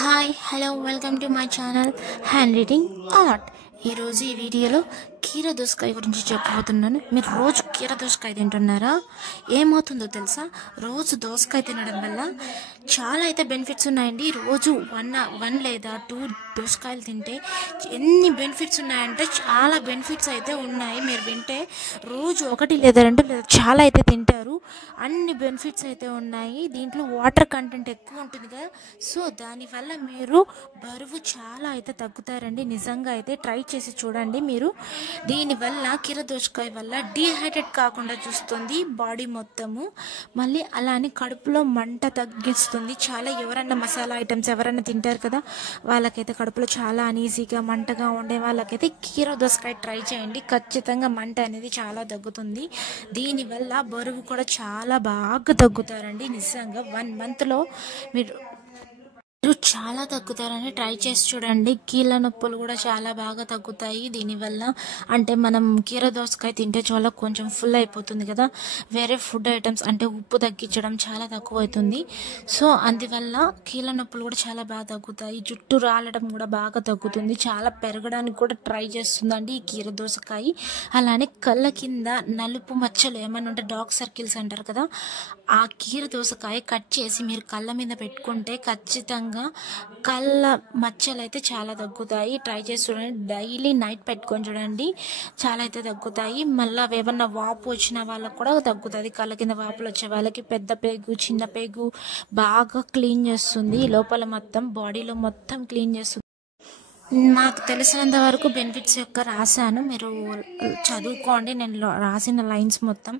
Hi hello welcome to my channel hand writing art. ఈరోజు ఈ వీడియోలో కీర దోసకాయ గురించి చెప్పబోతున్నాను. మీరు రోజు కీర దోసకాయ తింటున్నారా? ఏమవుతుందో తెలుసా? రోజు దోసకాయ తినడం వల్ల చాలా అయితే బెనిఫిట్స్ ఉన్నాయండి. రోజు వన్ లేదా 2 దోసకాయలు తింటే ఎన్ని బెనిఫిట్స్ ఉన్నాయంటే చాలా బెనిఫిట్స్ అయితే ఉన్నాయి. మీరు వింటే రోజు 1 లేదా 2 లేదా చాలా అయితే తింటారు. అన్ని బెనిఫిట్స్ అయితే ఉన్నాయి. దీంట్లో వాటర్ కంటెంట్ ఎక్కువ ఉంటుంది కదా, సో దానివల్ల మీరు బరువు చాలా అయితే తగ్గుతారండి. నిజంగా అయితే ట్రై చేసి చూడండి మీరు. దీనివల్ల కీర దోసకాయ వల్ల డీహైడ్రేట్ కాకుండా చూస్తుంది బాడీ మొత్తము. మళ్ళీ అలానే కడుపులో మంట తగ్గిస్తుంది. చాలా ఎవరన్నా మసాలా ఐటమ్స్ ఎవరైనా తింటారు కదా, వాళ్ళకైతే కడుపులో చాలా అనీజీగా మంటగా ఉండే వాళ్ళకైతే కీర దోసకాయ ట్రై చేయండి. ఖచ్చితంగా మంట అనేది చాలా తగ్గుతుంది. దీనివల్ల బరువు కూడా చాలా బాగా తగ్గుతారండి. నిజంగా 1 మంత్లో మీరు చాలా తగ్గుతారని ట్రై చేసి చూడండి. కీళ్ళ నొప్పులు కూడా చాలా బాగా తగ్గుతాయి దీనివల్ల. అంటే మనం కీర దోసకాయ తింటే చాలా కొంచెం ఫుల్ అయిపోతుంది కదా, వేరే ఫుడ్ ఐటమ్స్ అంటే ఉప్పు తగ్గించడం చాలా తక్కువ అవుతుంది. సో అందువల్ల కీళ్ళ నొప్పులు కూడా చాలా బాగా తగ్గుతాయి. జుట్టు రాలడం కూడా బాగా తగ్గుతుంది. చాలా పెరగడానికి కూడా ట్రై చేస్తుందండి ఈ కీర దోసకాయ. అలానే కళ్ళ కింద నలుపు మచ్చలు ఏమైనా ఉంటే డార్క్ సర్కిల్స్ అంటారు కదా, ఆ కీర దోసకాయ కట్ చేసి మీరు కళ్ళ మీద పెట్టుకుంటే ఖచ్చితంగా కళ్ళ మచ్చలు అయితే చాలా తగ్గుతాయి. ట్రై చేసి చూడండి. డైలీ నైట్ పెట్టుకొని చూడండి, చాలా అయితే తగ్గుతాయి. మళ్ళీ ఏమన్నా వాపు వచ్చిన వాళ్ళకు కూడా తగ్గుతుంది. కళ్ళ కింద వాపులు వచ్చే వాళ్ళకి పెద్ద పేగు చిన్న పేగు బాగా క్లీన్ చేస్తుంది. లోపల మొత్తం బాడీలో మొత్తం క్లీన్ చేస్తుంది. నాకు తెలిసినంత వరకు బెనిఫిట్స్ యొక్క రాశాను, మీరు చదువుకోండి. నేను రాసిన లైన్స్ మొత్తం.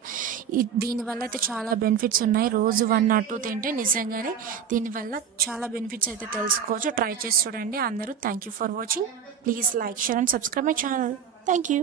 దీనివల్ల అయితే చాలా బెనిఫిట్స్ ఉన్నాయి. రోజు 1 or 2 తింటే నిజంగానే దీనివల్ల చాలా బెనిఫిట్స్ అయితే తెలుసుకోవచ్చు. ట్రై చేసి చూడండి అందరూ. Thank you for watching. Please like, share and subscribe my channel. Thank you.